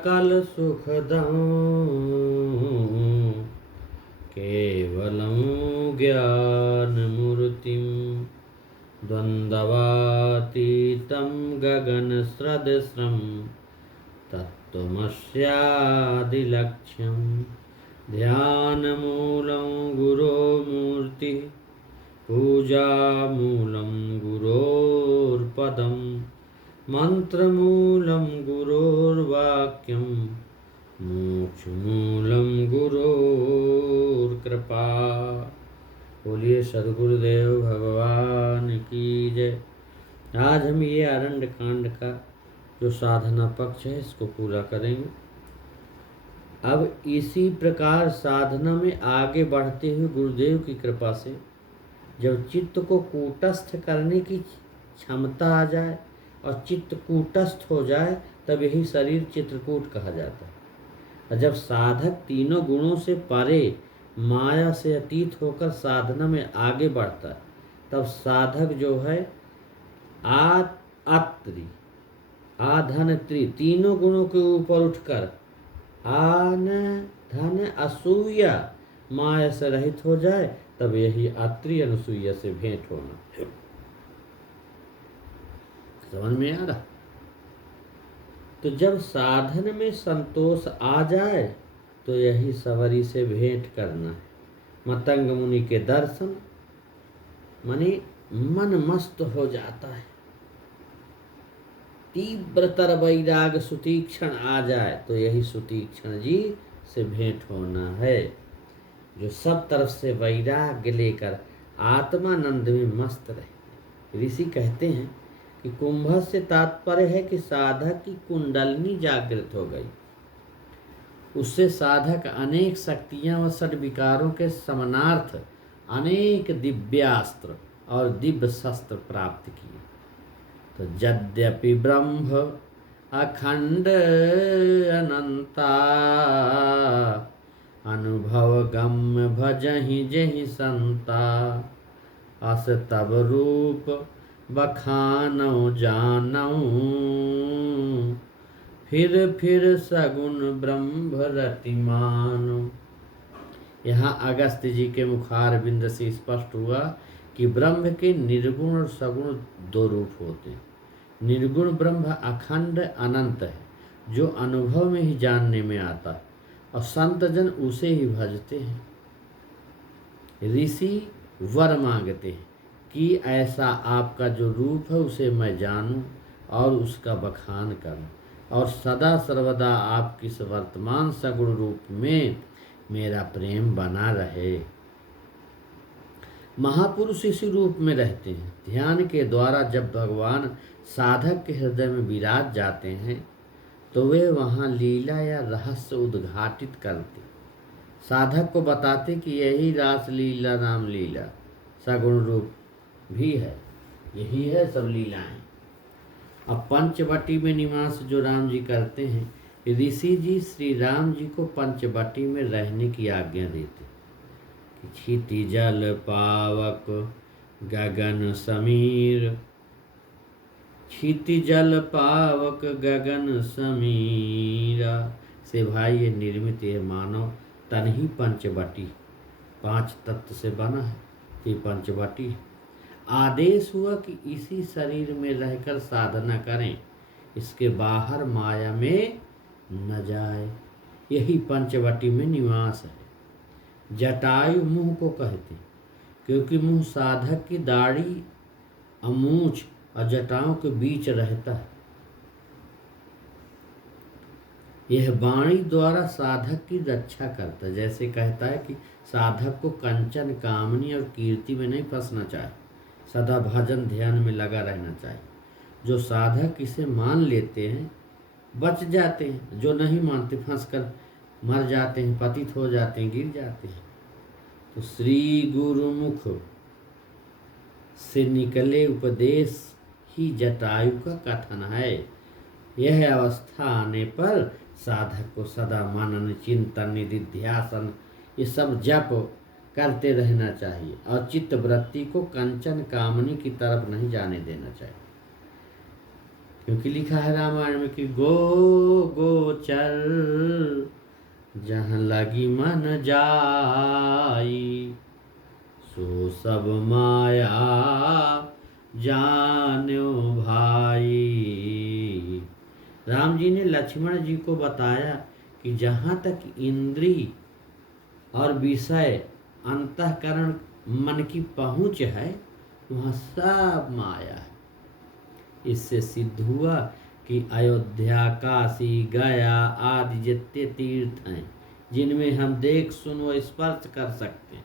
सकल सुखदं केवलं ज्ञानमूर्तिं द्वन्द्वातीतं गगनसदृशं तत्त्वमस्यादिलक्ष्यं ध्यानमूलं गुरोर्मूर्तिः पूजामूलं गुरोर्पदं मंत्रमूलं गुरोर्वाक्यं मोक्षमूलं गुरोर्कृपा। बोलिए सद्गुरुदेव भगवान की जय। आज हम ये आरण्य कांड का जो साधना पक्ष है इसको पूरा करेंगे। अब इसी प्रकार साधना में आगे बढ़ते हुए गुरुदेव की कृपा से जब चित्त को कूटस्थ करने की क्षमता आ जाए और चित्त कूटस्थ हो जाए तब यही शरीर चित्रकूट कहा जाता है। और जब साधक तीनों गुणों से परे माया से अतीत होकर साधना में आगे बढ़ता है तब साधक जो है आत्रि आधन त्रि तीनों गुणों के ऊपर उठकर आन धन असूया माया से रहित हो जाए तब यही आत्रि अनुसूया से भेंट होना। समझ में आ रहा? तो जब साधन में संतोष आ जाए तो यही सवरी से भेंट करना है। मतंग मुनि के दर्शन माने मन मस्त हो जाता है। तीव्रतर वैराग सुतीक्षण आ जाए तो यही सुतीक्षण जी से भेंट होना है, जो सब तरफ से वैराग्य लेकर आत्मानंद में मस्त रहे। ऋषि कहते हैं कि कुंभ से तात्पर्य है कि साधक की कुंडलनी जागृत हो गई, उससे साधक अनेक शक्तियां व षड्विकारों के समनार्थ अनेक दिव्यास्त्र और दिव्य शस्त्र प्राप्त किए। तो यद्यपि ब्रह्म अखंड अनंता अनुभव गम्य भजहि जहि संता अस तब रूप बखानौ जानौ फिर सगुण ब्रह्म रतिमानो। यहाँ अगस्त जी के मुखार बिंद से स्पष्ट हुआ कि ब्रह्म के निर्गुण और सगुण दो रूप होते हैं। निर्गुण ब्रह्म अखंड अनंत है जो अनुभव में ही जानने में आता है और संतजन उसे ही भजते हैं। ऋषि वर मांगते हैं कि ऐसा आपका जो रूप है उसे मैं जानूं और उसका बखान करूं और सदा सर्वदा आपकी इस वर्तमान सगुण रूप में मेरा प्रेम बना रहे। महापुरुष इसी रूप में रहते हैं। ध्यान के द्वारा जब भगवान साधक के हृदय में विराज जाते हैं तो वे वहाँ लीला या रहस्य उद्घाटित करते, साधक को बताते कि यही रास लीला नाम लीला सगुण रूप भी है, यही है सब लीलाएं। अब पंचवटी में निवास जो राम जी करते हैं, ऋषि जी श्री राम जी को पंचवटी में रहने की आज्ञा देते कि क्षिति जल पावक गगन समीर, क्षिति जल पावक गगन समीरा से भाई ये निर्मित है मानव तन ही पंचवटी 5 तत्व से बना है, ये पंचवटी है। आदेश हुआ कि इसी शरीर में रहकर साधना करें, इसके बाहर माया में न जाए, यही पंचवटी में निवास है। जटायु मुंह को कहते हैं क्योंकि मुंह साधक की दाढ़ी अमूछ और जटाओं के बीच रहता है। यह वाणी द्वारा साधक की रक्षा करता है। जैसे कहता है कि साधक को कंचन कामनी और कीर्ति में नहीं फंसना चाहिए, सदा भजन ध्यान में लगा रहना चाहिए। जो साधक इसे मान लेते हैं बच जाते हैं, जो नहीं मानते फंस कर मर जाते हैं, पतित हो जाते हैं, गिर जाते हैं। तो श्री गुरुमुख से निकले उपदेश ही जटायु का कथन है। यह अवस्था आने पर साधक को सदा मनन चिंतन निधिध्यासन ये सब जप करते रहना चाहिए और चित्त वृत्ति को कंचन कामनी की तरफ नहीं जाने देना चाहिए, क्योंकि लिखा है रामायण में कि गोचर जहाँ लगी मन जाई, सो सब माया जान्यो भाई। राम जी ने लक्ष्मण जी को बताया कि जहाँ तक इंद्री और विषय अंतःकरण मन की पहुँच है, वहाँ सब माया है। इससे सिद्ध हुआ कि अयोध्या, काशी, गया आदि जितने तीर्थ हैं जिनमें हम देख सुन व स्पर्श कर सकते हैं,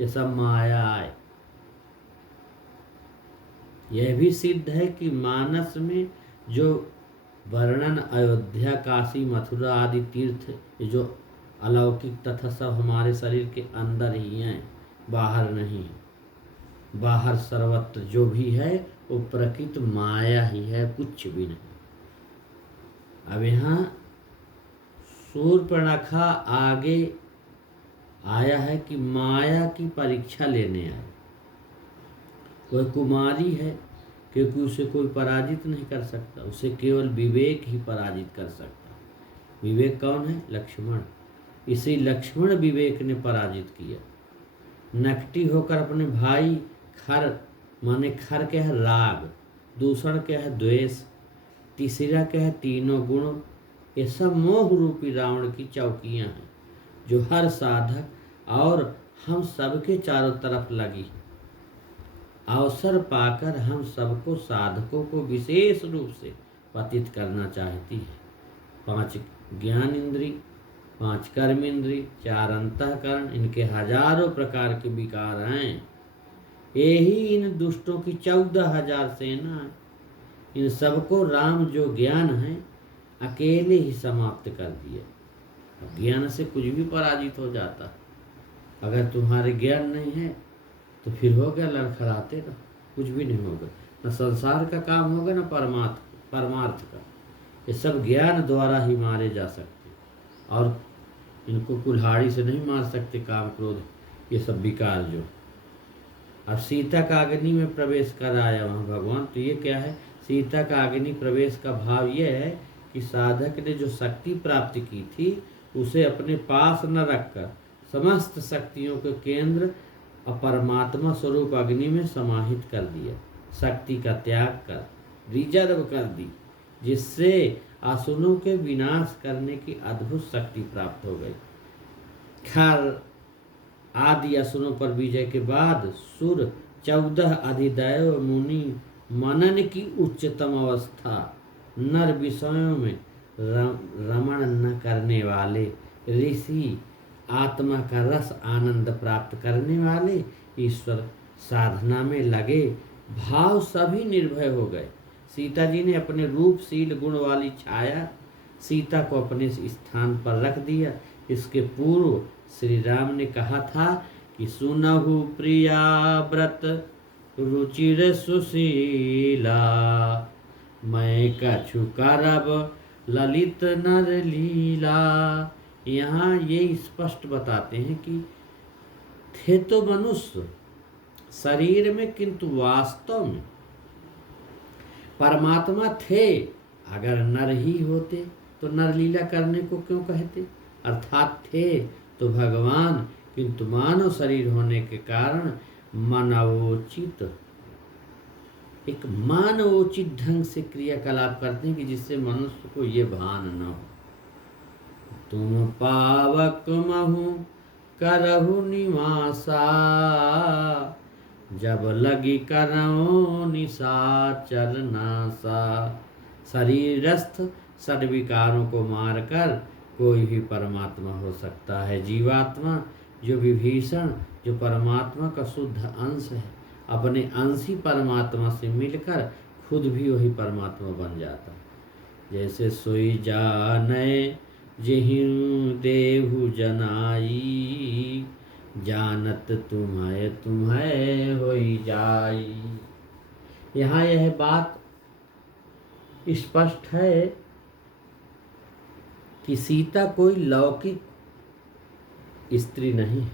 ये सब माया है। यह भी सिद्ध है कि मानस में जो वर्णन अयोध्या, काशी, मथुरा आदि तीर्थ, ये जो अलौकिक तथा सब हमारे शरीर के अंदर ही हैं, बाहर नहीं। बाहर सर्वत्र जो भी है वो प्रकृत माया ही है, कुछ भी नहीं। अब यहाँ शूर्पणखा आगे आया है कि माया की परीक्षा लेने आए। वह कुमारी है, क्योंकि उसे कोई पराजित नहीं कर सकता, उसे केवल विवेक ही पराजित कर सकता। विवेक कौन है? लक्ष्मण। इसी लक्ष्मण विवेक ने पराजित किया। नकटी होकर अपने भाई खर, माने खर क्या है? राग। दूसरा क्या है? द्वेष। तीसरा क्या है? तीनों गुण। ये सब मोह रूपी रावण की चौकियां हैं, जो हर साधक और हम सबके चारों तरफ लगी। अवसर पाकर हम सबको, साधकों को विशेष रूप से पतित करना चाहती है। 5 ज्ञान इंद्री, 5 कर्म इंद्री, 4 अंतःकरण, इनके हजारों प्रकार के विकार हैं। यही इन दुष्टों की 14,000 सेना है। इन सबको राम जो ज्ञान है अकेले ही समाप्त कर दिया। ज्ञान से कुछ भी पराजित हो जाता। अगर तुम्हारे ज्ञान नहीं है तो फिर हो गया लड़खड़ाते रहो, कुछ भी नहीं होगा। न संसार का काम होगा, न परमार्थ का। ये सब ज्ञान द्वारा ही मारे जा सकते, और इनको कुल्हाड़ी से नहीं मार सकते। काम, क्रोध, ये सब विकार जो। अब सीता का अग्नि में प्रवेश कर आया वहाँ भगवान। तो ये क्या है? सीता का अग्नि प्रवेश का भाव ये है कि साधक ने जो शक्ति प्राप्त की थी उसे अपने पास न रखकर समस्त शक्तियों के केंद्र और परमात्मा स्वरूप अग्नि में समाहित कर दिया। शक्ति का त्याग कर रिजर्व कर दी, जिससे असुरों के विनाश करने की अद्भुत शक्ति प्राप्त हो गई। खर आदि असुरों पर विजय के बाद सुर 14 अधिदैव मुनि मनन की उच्चतम अवस्था, नर विषयों में रमण न करने वाले ऋषि, आत्मा का रस आनंद प्राप्त करने वाले, ईश्वर साधना में लगे भाव सभी निर्भय हो गए। सीता जी ने अपने रूपशील गुण वाली छाया सीता को अपने स्थान पर रख दिया। इसके पूर्व श्री राम ने कहा था कि सुनहु प्रिया व्रत रुचिर सुशीला, मैं कछु करब ललित नर लीला। यहाँ ये स्पष्ट बताते हैं कि थे तो मनुष्य शरीर में, किंतु वास्तव में परमात्मा थे। अगर नर ही होते तो नरलीला करने को क्यों कहते? अर्थात थे तो भगवान, किंतु मानव शरीर होने के कारण मानवोचित, एक मानवोचित ढंग से क्रियाकलाप करते हैं कि जिससे मनुष्य को ये भान न हो। तुम पावक महु करहु निवासा, जब लगी करो निशाचर नासा। शरीरस्थ षड्विकारों को मारकर कोई भी परमात्मा हो सकता है। जीवात्मा जो विभीषण, जो परमात्मा का शुद्ध अंश है, अपने अंश ही परमात्मा से मिलकर खुद भी वही परमात्मा बन जाता है। जैसे सोई जाने जेहिं देहु जनाई, जानत तुम्हें तुम्हें होई जाई। यहाँ यह बात स्पष्ट है कि सीता कोई लौकिक स्त्री नहीं है,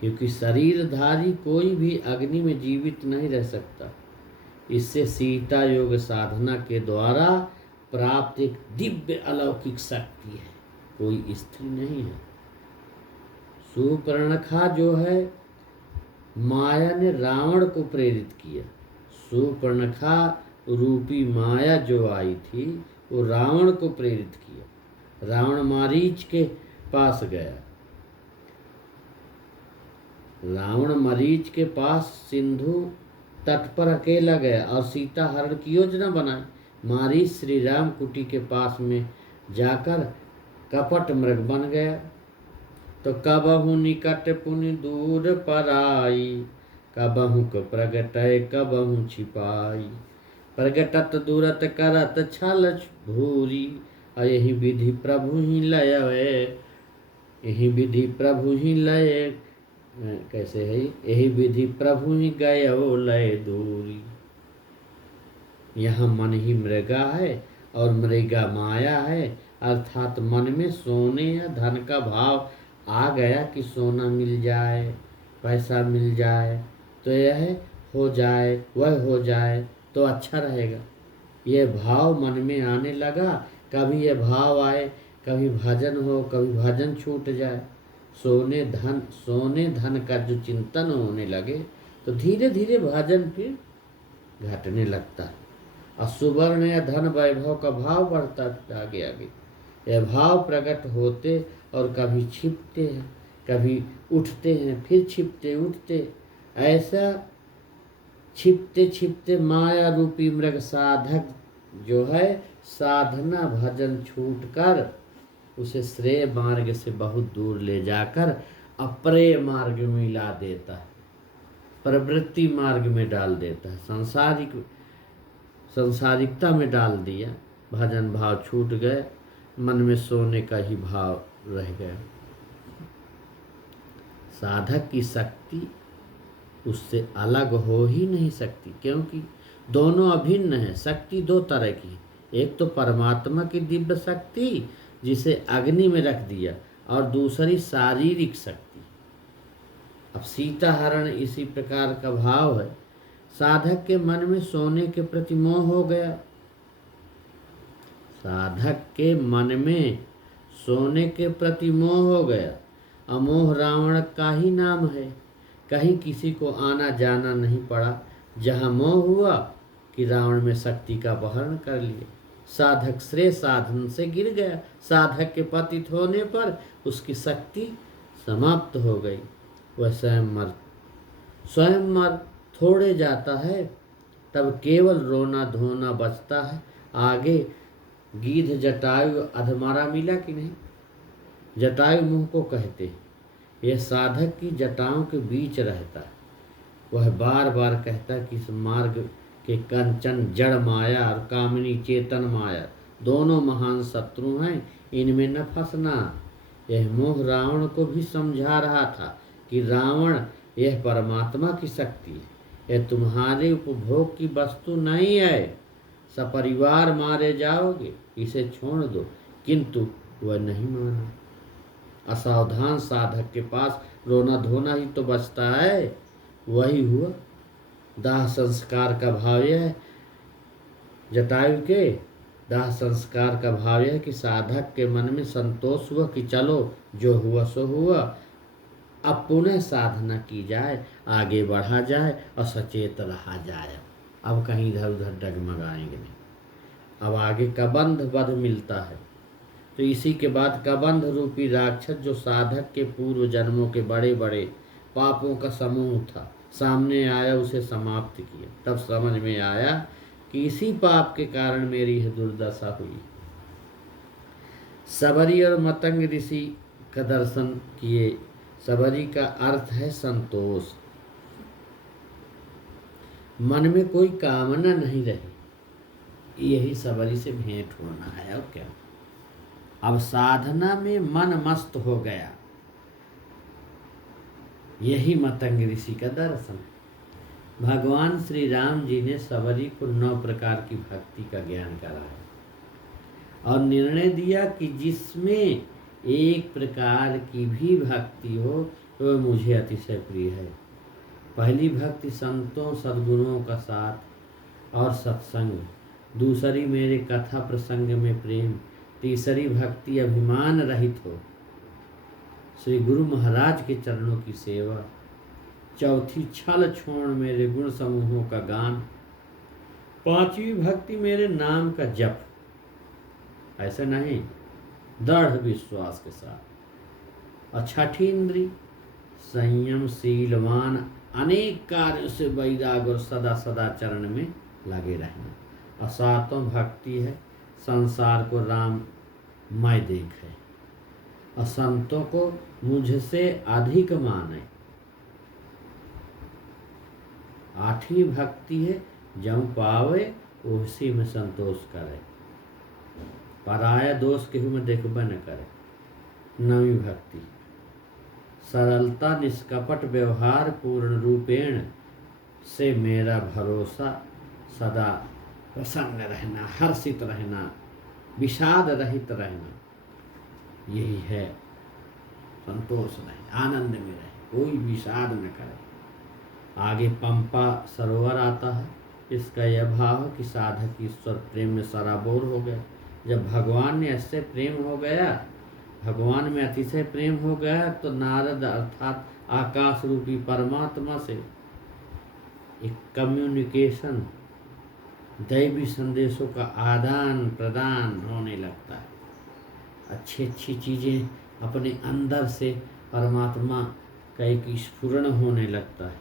क्योंकि शरीरधारी कोई भी अग्नि में जीवित नहीं रह सकता। इससे सीता योग साधना के द्वारा प्राप्त एक दिव्य अलौकिक शक्ति है, कोई स्त्री नहीं है। सुपर्णखा जो है, माया ने रावण को प्रेरित किया। सुपर्णखा रूपी माया जो आई थी वो रावण को प्रेरित किया। रावण मारीच के पास गया। रावण मरीच के पास सिंधु तट पर अकेला गया और सीता हरण की योजना बनाई। मारीच श्री राम कुटी के पास में जाकर कपट मृग बन गया। तो कबहु निकट पुनि दूर पराई, कबहु को प्रगटय कबहु छिपाई। प्रगटत दूरत करत छल भूरी, यही विधि प्रभु ही लय, यही विधि प्रभु ही लय, कैसे है, यही विधि प्रभु ही गयो लय दूरी। यहाँ मन ही मृगा है और मृगा माया है, अर्थात मन में सोने या धन का भाव आ गया कि सोना मिल जाए, पैसा मिल जाए, तो यह हो जाए, वह हो जाए तो अच्छा रहेगा। यह भाव मन में आने लगा। कभी यह भाव आए, कभी भजन हो, कभी भजन छूट जाए। सोने धन का जो चिंतन होने लगे तो धीरे धीरे भजन फिर घटने लगता है और सुवर्ण या धन वैभव का भाव बढ़ता आगे आगे। यह भाव प्रकट होते और कभी छिपते हैं, कभी उठते हैं, फिर छिपते उठते। ऐसा छिपते छिपते माया रूपी मृग साधक जो है साधना भजन छूटकर उसे श्रेय मार्ग से बहुत दूर ले जाकर अप्रेय मार्ग में मिला देता है, प्रवृत्ति मार्ग में डाल देता है, संसारिकता में डाल दिया। भजन भाव छूट गए, मन में सोने का ही भाव रह गया। साधक की शक्ति उससे अलग हो ही नहीं सकती, क्योंकि दोनों अभिन्न है। शक्ति दो तरह की, एक तो परमात्मा की दिव्य शक्ति जिसे अग्नि में रख दिया, और दूसरी शारीरिक शक्ति। अब सीता हरण इसी प्रकार का भाव है। साधक के मन में सोने के प्रति मोह हो गया। साधक के मन में सोने के प्रति मोह हो गया। अमोह रावण का ही नाम है। कहीं किसी को आना जाना नहीं पड़ा। जहाँ मोह हुआ कि रावण में शक्ति का अपहरण कर लिया। साधक श्रेय साधन से गिर गया। साधक के पतित होने पर उसकी शक्ति समाप्त हो गई। वह स्वयं मर थोड़े जाता है, तब केवल रोना धोना बचता है। आगे गीध जटायु अधमरा मिला कि नहीं? जटायु मुँह को कहते हैं। यह साधक की जटाओं के बीच रहता है। वह बार बार कहता है कि इस मार्ग के कंचन जड़ माया और कामिनी चेतन माया दोनों महान शत्रु हैं, इनमें न फंसना। यह मोह रावण को भी समझा रहा था कि रावण, यह परमात्मा की शक्ति है, यह तुम्हारे उपभोग की वस्तु नहीं है। सपरिवार मारे जाओगे, इसे छोड़ दो। किंतु वह नहीं माना। असावधान साधक के पास रोना धोना ही तो बचता है। वही हुआ। दाह संस्कार का भाव यह है, जटायु के दाह संस्कार का भाव यह कि साधक के मन में संतोष हुआ कि चलो जो हुआ सो हुआ, अब पुनः साधना की जाए, आगे बढ़ा जाए और सचेत रहा जाए। अब कहीं इधर उधर डगमगाएंगे नहीं। अब आगे कबंध वध मिलता है। तो इसी के बाद कबंध रूपी राक्षस जो साधक के पूर्व जन्मों के बड़े बड़े पापों का समूह था, सामने आया, उसे समाप्त किया। तब समझ में आया कि इसी पाप के कारण मेरी यह दुर्दशा हुई। सबरी और मतंग ऋषि का दर्शन किए। सबरी का अर्थ है संतोष। मन में कोई कामना नहीं रही। यही सबरी से भेंट होना है और क्या। अब साधना में मन मस्त हो गया। यही मतंग ऋषि का दर्शन। भगवान श्री राम जी ने सबरी को 9 प्रकार की भक्ति का ज्ञान कराया और निर्णय दिया कि जिसमें एक प्रकार की भी भक्ति हो वह मुझे अतिशय प्रिय है। पहली भक्ति संतों सद्गुरुओं का साथ, और सत्संग, दूसरी मेरे कथा प्रसंग में प्रेम, तीसरी भक्ति अभिमान रहित हो, श्री गुरु महाराज के चरणों की सेवा, चौथी छल छोड़ मेरे गुण समूहों का गान, पांचवी भक्ति मेरे नाम का जप, ऐसे नहीं, दृढ़ विश्वास के साथ। और छठी इंद्री संयम, शीलवान, अनेक कार्यों से वैराग और सदा सदा चरण में लगे रहना। और सातों भक्ति है संसार को राम मैं देखे, और संतों को मुझसे अधिक माने। आठवीं भक्ति है जम पावे उसी में संतोष करे, पराया दोष केहू में देखबे न करे। नवीं भक्ति सरलता, निष्कपट व्यवहार, पूर्ण रूपेण से मेरा भरोसा, सदा प्रसन्न रहना, हर्षित रहना, विषाद रहित रहना, यही है संतोष रहे, आनंद में रहे, कोई विषाद न करे। आगे पंपा सरोवर आता है। इसका यह भाव कि साधक ईश्वर प्रेम में सराबोर हो गया। जब भगवान ने ऐसे प्रेम हो गया, भगवान में अतिशय प्रेम हो गया, तो नारद अर्थात आकाश रूपी परमात्मा से एक कम्युनिकेशन, दैवी संदेशों का आदान प्रदान होने लगता है। अच्छी अच्छी चीज़ें अपने अंदर से परमात्मा का एक स्फुरण होने लगता है,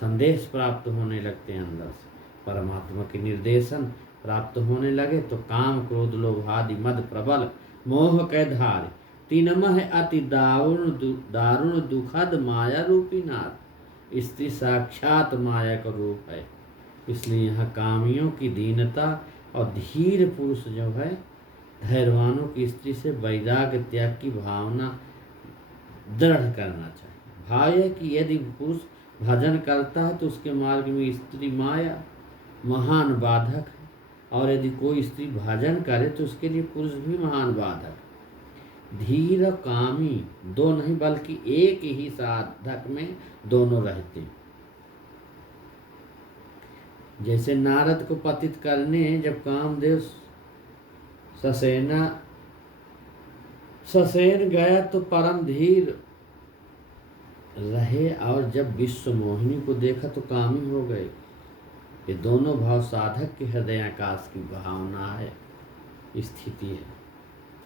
संदेश प्राप्त होने लगते हैं अंदर से, परमात्मा के निर्देशन प्राप्त होने लगे तो काम क्रोध लोभ आदि मद प्रबल मोह के धारे तीनमह अति दारुण दुखद माया रूपी नाथ। स्त्री साक्षात माया का रूप है। इसलिए यहाँ कामियों की दीनता और धीर पुरुष जो है, धैर्यवानों की स्त्री से वैराग्य त्याग की भावना दृढ़ करना चाहिए। भाव है कि यदि पुरुष भजन करता है तो उसके मार्ग में स्त्री माया महान बाधक है, और यदि कोई स्त्री भजन करे तो उसके लिए पुरुष भी महान बाधक है। धीर और कामी दो नहीं बल्कि एक ही साधक में दोनों रहते हैं। जैसे नारद को पतित करने जब कामदेव ससेन गया तो परम धीर रहे, और जब विश्व मोहिनी को देखा तो कामी हो गए। ये दोनों भाव साधक के हृदय आकाश की भावना है, स्थिति है।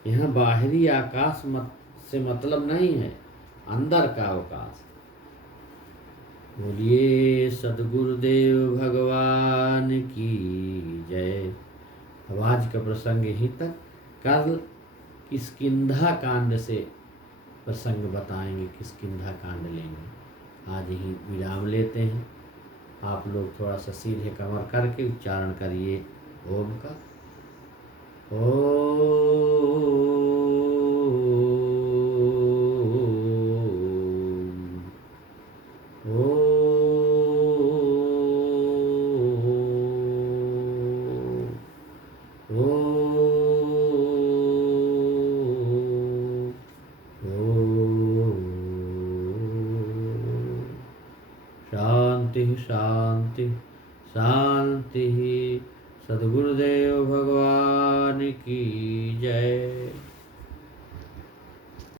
यहाँ बाहरी आकाश से मतलब नहीं है, अंदर का आकाश। बोलिए सदगुरुदेव भगवान की जय। अब आज का प्रसंग यहीं तक। कल किष्किंधा कांड से प्रसंग बताएंगे, किष्किंधा कांड लेंगे। आज ही विराम लेते हैं। आप लोग थोड़ा सा सीधे कमर करके उच्चारण करिए ओम का। शांति शांति शांति। सद्गुरुदेव भगवान की जय।